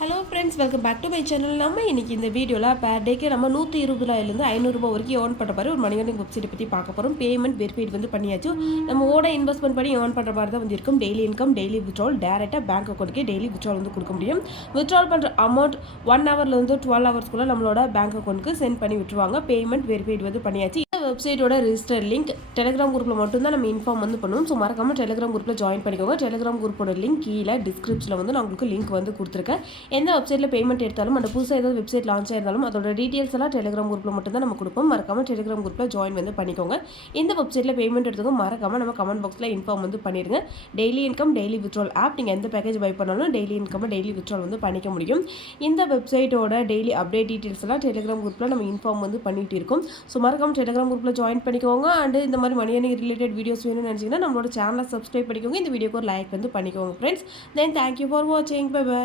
Hello friends, welcome back to my channel. நம்ம இன்றைக்கி இந்த வீடியோவில் பேர் டேக்கு நம்ம 120 ரூபாயிலேருந்து 500 ரூபாய் வரைக்கும் ஏர்ன் பண்ணுற மாதிரி ஒரு மணி ஏர்னிங் வெப்சைட்டை பற்றி பார்க்க போகிறோம். பேமெண்ட் வெரிஃபைட் வந்து பண்ணியாச்சு. நம்ம இன்வெஸ்ட்மெண்ட் பண்ணி ஏர்ன் பண்ணுற மாதிரி தான் வந்து இருக்கும். டெய்லி இன்கம், டெய்லி வித்ட்ரால், டேரெக்டாக பேங்க் அக்கௌண்ட்டுக்கே டெய்லி வித்ட்ரால் வந்து கொடுக்க முடியும். வித்ட்ரால் பண்ணுற அமௌண்ட் 1 ஹவர்லேருந்து 12 ஹவர்ஸ்க்குள்ளே நம்மளோட பேங்க் அக்கௌண்ட்டுக்கு சென்ட் பண்ணி விட்டுருவாங்க. பேமெண்ட் வெரிஃபைட் வந்து பண்ணியாச்சு. வெப்சைட்டோட ரிஜிஸ்டர் லிங்க் டெலிகிராம் குரூப்பில் மட்டும்தான் நம்ம இன்ஃபார்ம் வந்து பண்ணுவோம். ஸோ மறக்காமல் டெலிகிராம் குரூப்பில் ஜாயின் பண்ணிக்கோங்க. டெலிகிராம் குரூப்போட லிங்க் கீழே டிஸ்கிரிப்ஷனில் வந்து நான் உங்களுக்கு லிங்க் வந்து கொடுத்துருக்கேன். எந்த வெப்சைட்டில் பேமெண்ட் எடுத்தாலும் அந்த புதுசாக ஏதாவது வெப்சைட் லான்ச் ஆயிருந்தாலும் அதோட டீட்டெயில்ஸ் எல்லாம் டெலிகிராம் குரூப்பில் மட்டும்தான் நம்ம கொடுப்போம். மறக்காமல் டெலிகிராம் குரூப்பில் ஜாயின் வந்து பண்ணிக்கோங்க. இந்த வெப்சைட்டில் பேமெண்ட் எடுத்துக்கோ மறக்காமல் நம்ம கமெண்ட் பாக்ஸில் இன்ஃபார்ம் வந்து பண்ணிடுங்க. Daily income, daily withdrawal app நீங்கள் எந்த பேக்கேஜ் பை பண்ணாலும் டெய்லி இன்கம், டெய்லி வித்ட்ரால் வந்து பண்ணிக்க முடியும். இந்த வெப்சைட்டோட டெய்லி அப்டேட் டீட்டெயில்ஸ் எல்லாம் டெலிகிராம் குரூப்பில் நம்ம இன்ஃபார்ம் வந்து பண்ணிட்டு இருக்கோம். ஸோ மறக்காமல் டெலிகிராம் குரூப்பில் ஜாயின் பண்ணிக்கோங்க. அண்ட் இந்த மாதிரி மணி ஏர்னிங் ரிலேட்டட் வீடியோஸ் வேணும்னு நினச்சிங்கன்னா நம்மளோட சேனலை சப்ஸ்கிரைப் பண்ணிக்கோங்க. இந்த வீடியோக்கு ஒரு லைக் வந்து பண்ணிக்கோங்க ஃப்ரெண்ட்ஸ். தென் தேங்க்யூ ஃபார் வாட்சிங். Bye by.